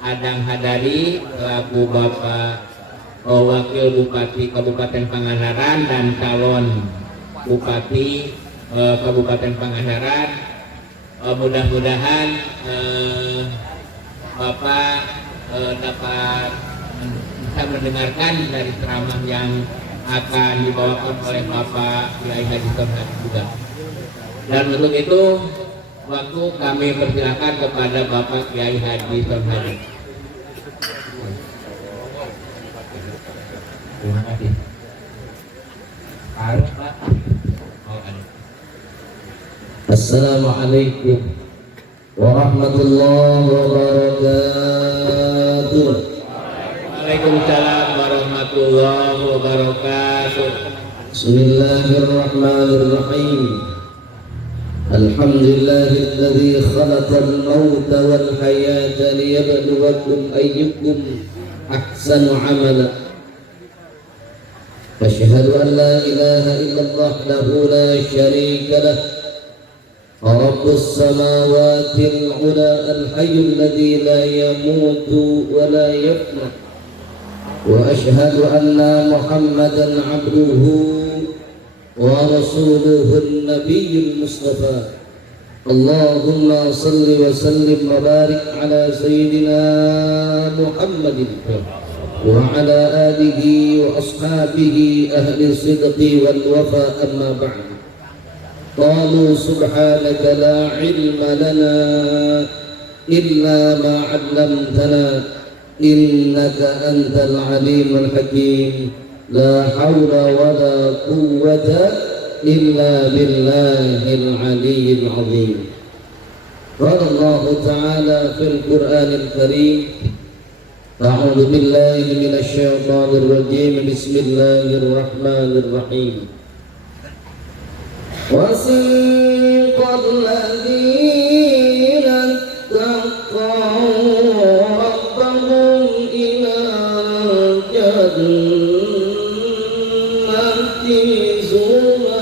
Adang Hadari selaku Bapak Wakil Bupati Kabupaten Pangandaran dan calon Bupati Kabupaten Pangandaran. Mudah-mudahan Bapak dapat bisa mendengarkan dari ceramah yang akan dibawakan oleh Bapak Kiai Haji Somhadi juga. Dan untuk itu waktu kami persilakan kepada Bapak Kiai Haji Somhadi. Terima kasih. Pak. Assalamualaikum warahmatullahi wabarakatuh. Waalaikumsalam warahmatullahi wabarakatuh. Bismillahirrahmanirrahim. Alhamdulillahilladzi khalaqal mauta wal hayata liyabluwakum ayyukum ahsanu amala. Asyhadu an la ilaha illallah wahdahu la syarika lah. Rabbus samawati al-'ula al-hayyul ladzi la yamutu wa la yafna. Wa asyhadu anna Muhammadan 'abduhu wa rasuluhu an-nabiyyul mustafa. Allahumma salli wa sallim wa barik ala sayyidina Muhammadin wa ala alihi wa ashabihi ahli sidqi wal wafa, amma ba'd. Qalu subhanaka la ilma lana illa ma 'allamtana innaka antal alimul hakim. La hawla wa la quwwata illa billahil aliyyil azim. Qala Allah ta'ala fil Qur'anil Karim, a'udzu billahi minasy syaithanir rajim. Bismillahirrahmanirrahim. وَسِيقَ الَّذِينَ اتَّقَوْا رَبَّهُمْ إِلَى جَنَّةِ زُمَرٍ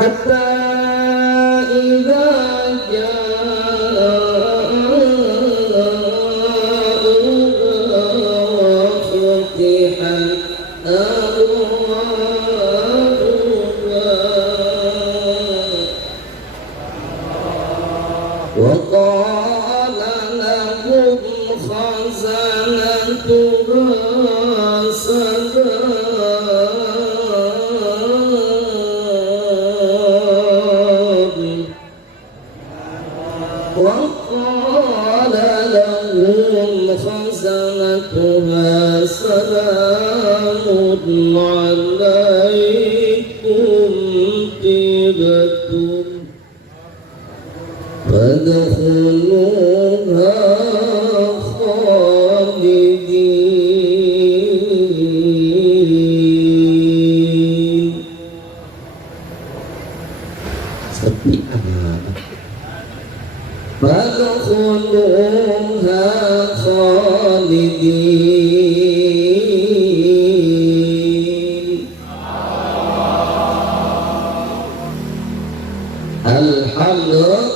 حَتَّى إِذَا وقال لهم خزنتها سلام وقال لهم خزنتها سلام عليكم طبتم فادخلوها خالدين. Sepi amat. Fadkhuluha khalidin. Alhamdulillah,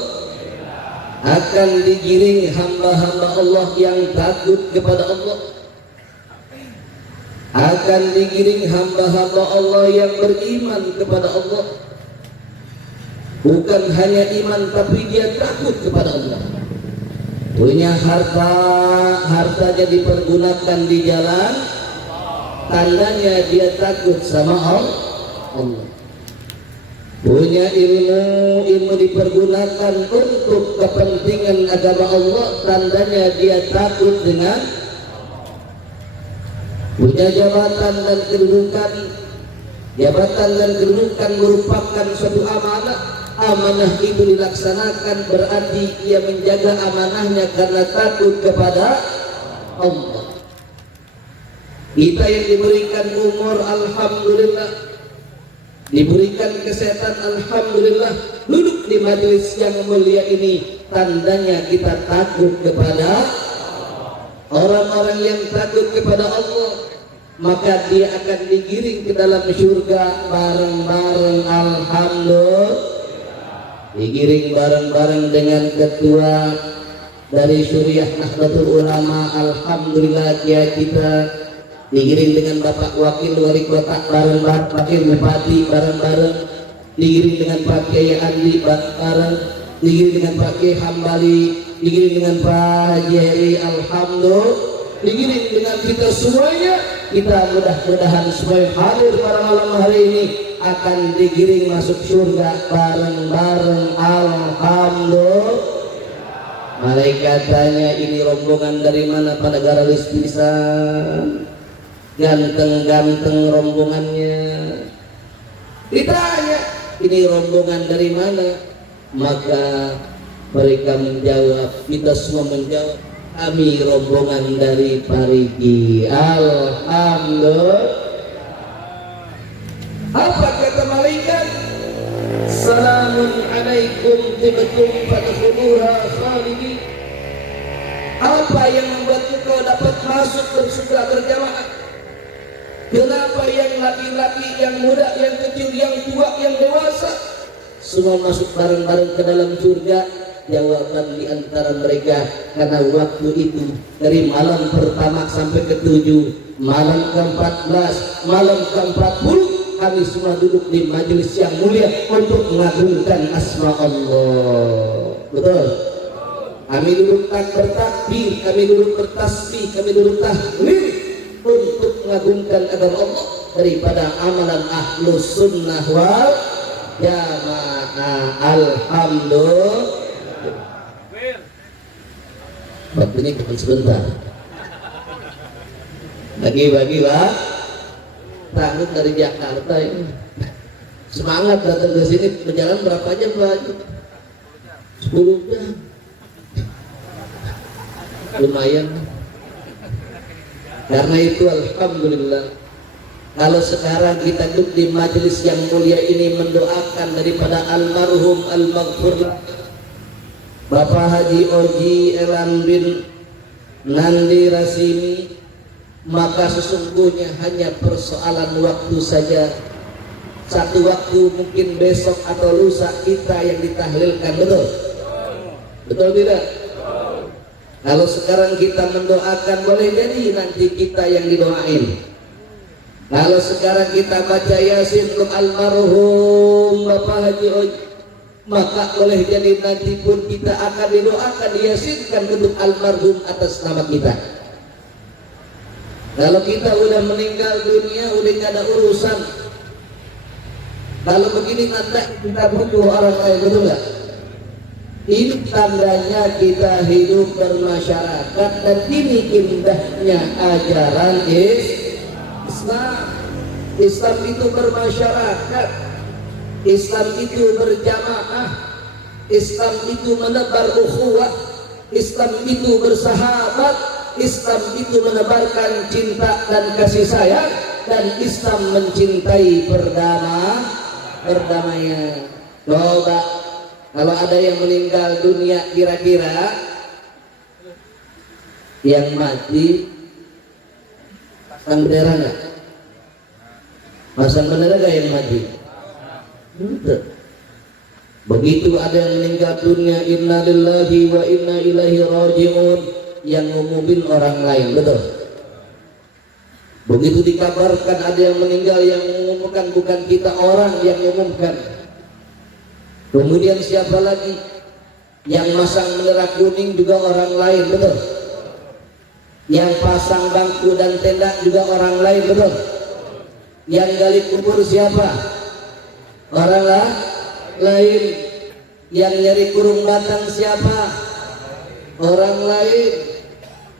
akan digiring hamba-hamba Allah yang takut kepada Allah, akan digiring hamba-hamba Allah yang beriman kepada Allah. Bukan hanya iman tapi dia takut kepada Allah. Punya harta, hartanya dipergunakan di jalan, tandanya dia takut sama Allah. Punya ilmu, ilmu dipergunakan untuk kepentingan agama Allah, tandanya dia takut dengan. Punya jabatan dan kedudukan, jabatan dan kedudukan merupakan suatu amanah. Amanah itu dilaksanakan berarti ia menjaga amanahnya karena takut kepada Allah. Kita yang diberikan umur, alhamdulillah, diberikan kesehatan, alhamdulillah, duduk di majelis yang mulia ini, tandanya kita takut kepada orang-orang yang takut kepada Allah, maka dia akan digiring ke dalam surga bareng-bareng. Alhamdulillah, digiring bareng-bareng dengan ketua dari Syuriah Nahdlatul Ulama, alhamdulillah kiai kita, digiring dengan Bapak Wakil Wali Kota bareng-bareng, Wakil Bupati bareng-bareng, digiring dengan Pak Kiai Andi bareng-bareng, digiring dengan Pak Kiai Hambali, digiring dengan Pak Haji Heri, alhamdulillah, digiring dengan kita semuanya. Kita mudah-mudahan semua yang hadir pada malam hari ini akan digiring masuk surga bareng-bareng, alhamdulillah. Malaikat tanya, ini rombongan dari mana Pak Negara Listisan? Ganteng-ganteng rombongannya. Ditanya, ini rombongan dari mana? Maka mereka menjawab, kita semua menjawab, kami rombongan dari Parigi, alhamdulillah. Apa kata malaikat? Salamun alaikum tibtum fadkhuluha khalidin. Apa yang membuat engkau dapat masuk ke surga berjamaah? Kenapa yang laki-laki, yang muda, yang kecil, yang tua, yang dewasa semua masuk bareng-bareng ke dalam surga? Jawaban di antara mereka, karena waktu itu dari malam pertama sampai ke-7, malam ke-14, malam ke-40, kami semua duduk di majelis yang mulia untuk mengagungkan asma Allah. Betul? Kami duduk bertakbir, kami duduk bertasbih, kami duduk tahlil untuk mengagungkan agama Allah daripada amalan ahlus sunnah wal jamaah. Alhamdulillah. Waktunya cuma sebentar. Bagi-bagi Pak. Takut dari Jakarta ini. Semangat datang ke sini. Berjalan berapa jam Pak? 10 jam. Lumayan. Karena itu alhamdulillah, kalau sekarang kita duduk di majelis yang mulia ini mendoakan daripada almarhum al-maghfur Bapak Haji Oji Elan bin Nandi Rasimi, maka sesungguhnya hanya persoalan waktu saja. Satu waktu mungkin besok atau lusa kita yang ditahlilkan. Betul? Betul tidak? Kalau sekarang kita mendoakan, boleh jadi nanti kita yang didoain. Kalau sekarang kita baca Yasin untuk almarhum Bapak Haji Oji, maka boleh jadi nanti pun kita akan didoakan, diyasinkan untuk almarhum atas nama kita. Kalau kita udah meninggal dunia, udah gak ada urusan. Kalau begini nanti kita butuh orang lain, betul gak? Ini tandanya kita hidup bermasyarakat, dan ini indahnya ajaran Islam. Islam itu bermasyarakat, Islam itu berjamaah, Islam itu menebar ukhuwah, Islam itu bersahabat, Islam itu menebarkan cinta dan kasih sayang, dan Islam mencintai perdamaian. Coba kalau ada yang meninggal dunia, kira-kira yang mati pasang bendera nggak? Pasang bendera nggak yang mati? Betul. Begitu ada yang meninggal dunia, inna lillahi wa inna ilaihi raji'un, yang ngumumin orang lain. Betul? Begitu dikabarkan ada yang meninggal, yang mengumumkan bukan kita, orang yang mengumumkan. Kemudian siapa lagi? Yang masang bendera kuning juga orang lain. Betul? Yang pasang bangku dan tenda juga orang lain. Betul? Yang gali kubur siapa? Orang lain. Yang nyari kurung batang siapa? Orang lain.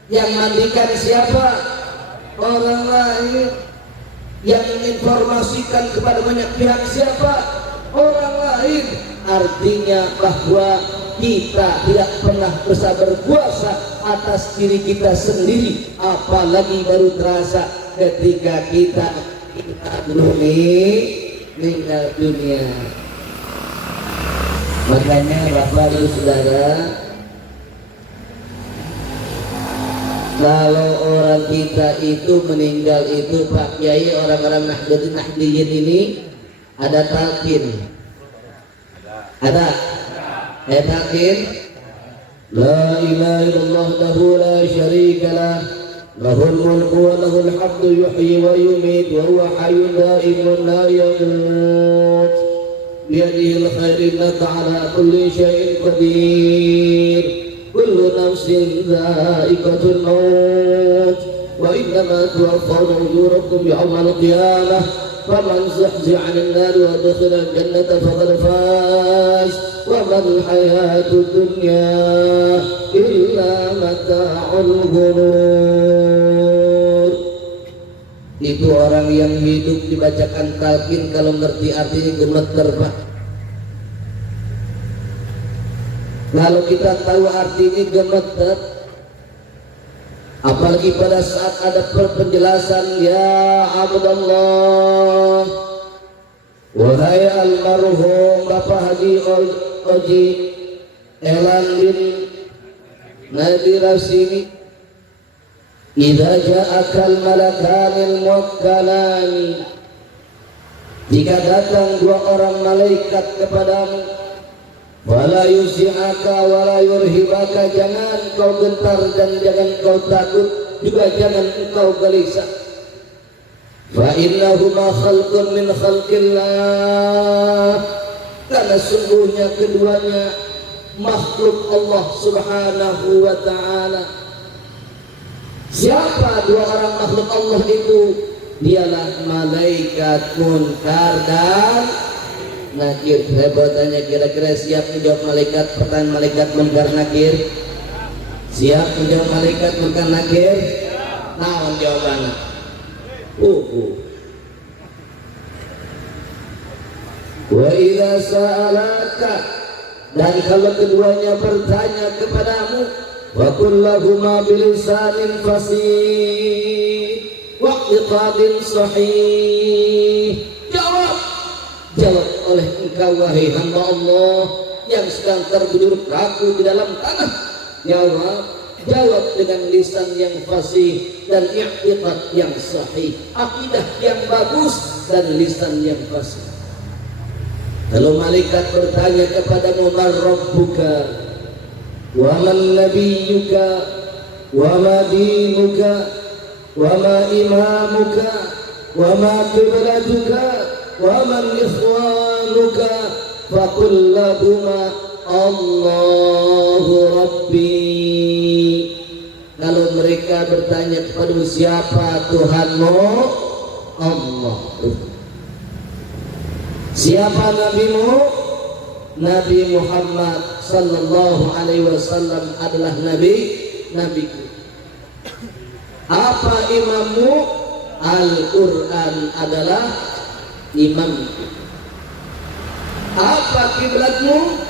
Yang mandikan siapa? Orang lain. Yang menginformasikan kepada banyak pihak siapa? Orang lain. Artinya bahwa kita tidak pernah bisa berkuasa atas diri kita sendiri, apalagi baru terasa ketika kita meninggal dunia. Makanya Bapak Ibu Saudara, kalau orang kita itu meninggal itu Pak Kiai, orang-orang Nahdlatul Nahdiyin ini ada talqin. Ada Yakin la ilaha illallah wahdahu la syarika lah lahul mulku wa lahul hamdu yuhyi wa yumiit wa huwa hayyun daimun la yamut biyadihil khair innaka ala kulli syai'in qadir kullu nafsin dha'iqatul maut wa innama tuwaffawna ujurakum yawmal qiyamah faman zuhziha 'anil nar wa dakhala al-jannata faqad faz wa mal hayatud dunya illa mata'ul ghurur. Itu orang yang hidup dibacakan talqin kalau ngerti artinya gemeter, Pak. Kalau kita tahu artinya gemeter, apalagi pada saat ada penjelasan ya Abdullah, wahai almarhum Bapak Haji Oji Elan bin Nabi Rasimi, idza ja'akal malakanil muwakkalani, jika datang dua orang malaikat kepadamu, wala yusi'aka wala yurhibaka, jangan kau gentar dan jangan kau takut, juga jangan engkau gelisah. Fa innahuma khalqun min khalqillah, karena sungguhnya keduanya makhluk Allah Subhanahu wa ta'ala. Siapa dua orang makhluk Allah itu? Dialah malaikat munkar dan nakir. Saya bertanya, kira-kira siap menjawab malaikat pertanyaan malaikat munkar nakir? Siap menjawab malaikat munkar nakir? Nah, jawabannya wa idza sa'alaka, dan kalau keduanya bertanya kepadamu, wa kullahuma bilisanin fasih wa iqadin sahih, jawab oleh engkau wahai hamba Allah yang sedang terbudur kaku di dalam tanah. Jawab dengan lisan yang fasih dan i'tiqad yang sahih, akidah yang bagus dan lisan yang fasih. Kalau malaikat bertanya kepadamu, man rabbuka wa man nabiyyuka wa ma dinuka wa ma imamuka wa ma qiblatuka wa man ikhwanuka, faqul lahuma Allahu Rabbi. Kalau mereka bertanya kepadamu, siapa Tuhanmu? Allah. Siapa nabimu? Nabi Muhammad sallallahu alaihi wasallam adalah nabiku. Apa imammu? Al-Quran adalah imamku. Apa kiblatmu?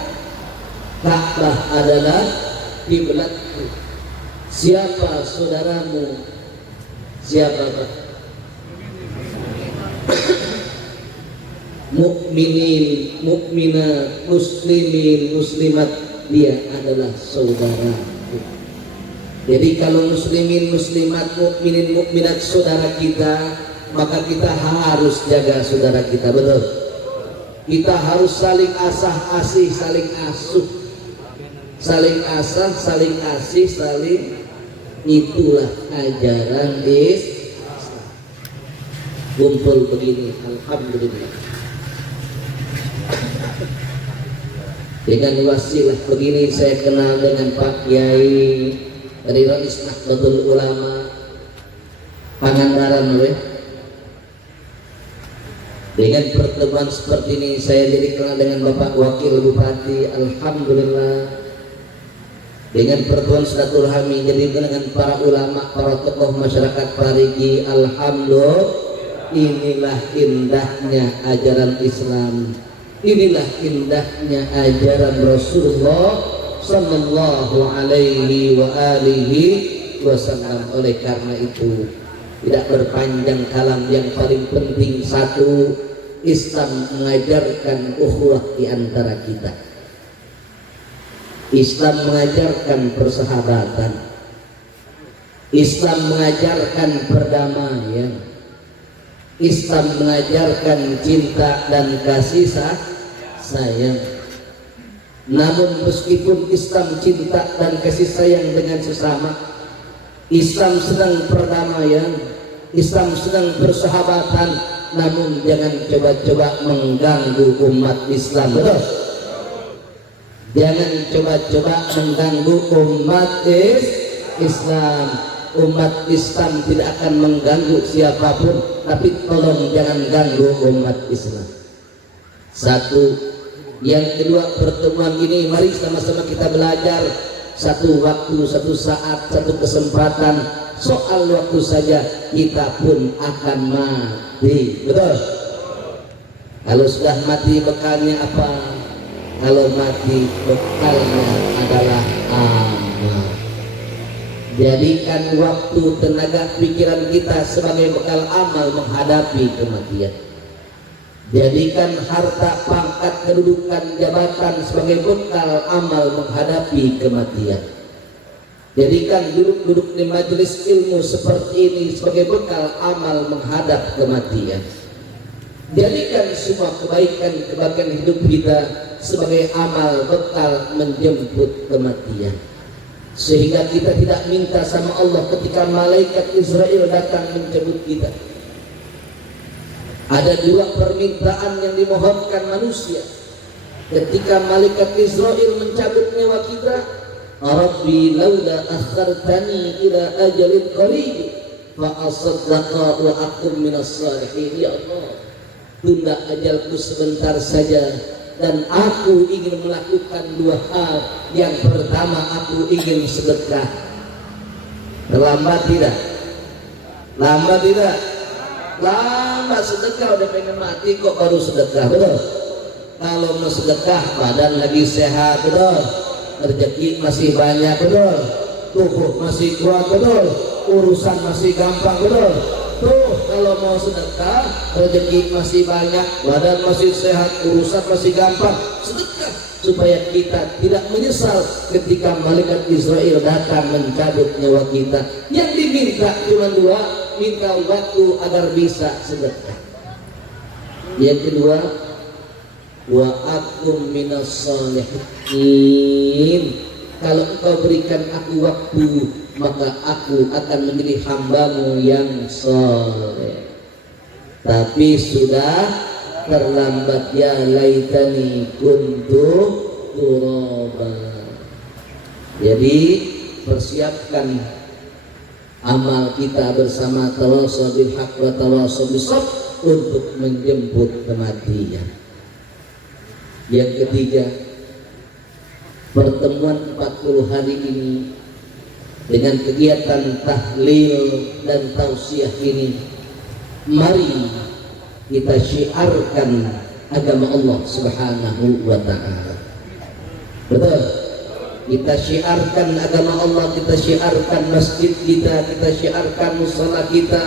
Ka'bah adalah kiblatku. Siapa saudaramu? Siapa, Pak? Mukminin, mukminat, muslimin, muslimat, dia adalah saudaraku. Jadi kalau muslimin, muslimat, mukminin, mukminat saudara kita, maka kita harus jaga saudara kita, betul? Kita harus saling asah asih, saling asuh, saling asah, saling asih, saling, itulah ajaran Islam. Kumpul begini, alhamdulillah. Dengan wasilah begini saya kenal dengan Pak Kiai dari Rais Nahdlatul Ulama Pangandaran, dengan pertemuan seperti ini saya jadi kenal dengan Bapak Wakil Bupati, alhamdulillah. Dengan pertemuan silaturahmi jadi dengan para ulama, para tokoh masyarakat Parigi, alhamdulillah. Inilah indahnya ajaran Islam, inilah indahnya ajaran Rasulullah sallallahu alaihi wa alihi wasallam. Oleh karena itu, tidak berpanjang kalam, yang paling penting satu, Islam mengajarkan ukhuwah di antara kita. Islam mengajarkan persahabatan. Islam mengajarkan perdamaian. Islam mengajarkan cinta dan kasih sayang. Namun meskipun Islam cinta dan kasih sayang dengan sesama, Islam sedang perdamaian, Islam sedang persahabatan, namun jangan coba-coba mengganggu umat Islam. Betul? Jangan coba-coba mengganggu umat Islam. Umat Islam tidak akan mengganggu siapapun, tapi tolong jangan ganggu umat Islam. Satu. Yang kedua, pertemuan ini mari sama-sama kita belajar. Satu waktu, satu saat, satu kesempatan, soal waktu saja kita pun akan mati. Betul? Kalau sudah mati bekalnya apa? Kalau mati bekalnya adalah amal. Jadikan waktu, tenaga, pikiran kita sebagai bekal amal menghadapi kematian. Jadikan harta, pangkat, kedudukan, jabatan sebagai bekal amal menghadapi kematian. Jadikan duduk-duduk di majelis ilmu seperti ini sebagai bekal amal menghadap kematian. Jadikan semua kebaikan hidup kita sebagai amal bekal menjemput kematian. Sehingga kita tidak minta sama Allah ketika malaikat Israel datang mencabut kita. Ada dua permintaan yang dimohonkan manusia ketika malaikat Israel mencabut nyawa kita. Rabbi laula akhartani ila ajalin qarib fa asaddaqa wa akum minas salihin. Ya Allah, tunda ajalku sebentar saja dan aku ingin melakukan dua hal. Yang pertama, aku ingin sedekah. Terlambat tidak? Lambat tidak? Lama sedekah, udah pengen mati kok baru sedekah. Betul? Kalau mau sedekah badan lagi sehat, betul? Rezeki masih banyak, betul? Tubuh masih kuat, betul? Urusan masih gampang, betul? Tuh kalau mau sedekah, rezeki masih banyak, badan masih sehat, urusan masih gampang, sedekah supaya kita tidak menyesal ketika malaikat Israel datang mencabut nyawa kita. Yang diminta cuma dua, minta waktu agar bisa sedekah. Yang kedua, wa akum minas sholihin. Kalau engkau berikan aku waktu, maka aku akan menjadi hambamu yang soleh. Tapi sudah terlambat, ya laitani kuntu turaba. Jadi persiapkan amal kita bersama tawassaw bil haq wa tawassaw bis sabr untuk menjemput kematian. Yang ketiga, pertemuan 40 hari ini dengan kegiatan tahlil dan tausiah ini, mari kita syiarkan agama Allah Subhanahu wa ta'ala. Betul? Kita syiarkan agama Allah, kita syiarkan masjid kita syiarkan musala kita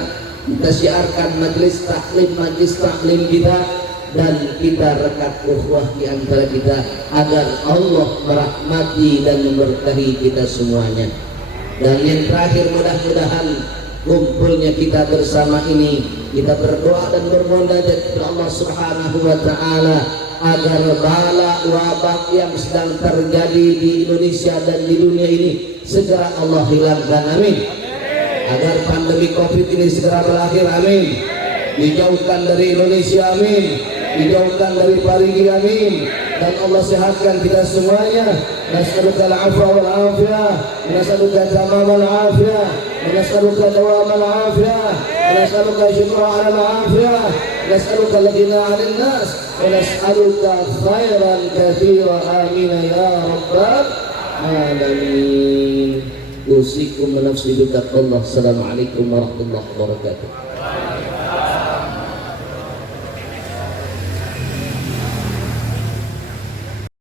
syiarkan majlis taklim kita, dan kita rekat ukhuwah di antara kita agar Allah merahmati dan memberkahi kita semuanya. Dan yang terakhir, mudah-mudahan kumpulnya kita bersama ini, kita berdoa dan bermunajat kepada Allah Subhanahu wa ta'ala agar bala wabah yang sedang terjadi di Indonesia dan di dunia ini segera Allah hilangkan, amin. Agar pandemi Covid ini segera berakhir, amin. Dijauhkan dari Indonesia, amin. Dijauhkan dari Parigi, amin. Dan Allah sehatkan kita semuanya. Nas'aluka al-'afwa wal 'afiyah, nas'aluka tamamal 'afiyah, nas'aluka dawamal 'afiyah, nas'aluka syukra 'ala al-'afiyah, nas'aluka al-ghina 'anil nas, wa nas'aluka khairan katsira, amin ya rabbal alamin. Usikum wa nafsi bi taqwallah. Assalamualaikum warahmatullahi wabarakatuh.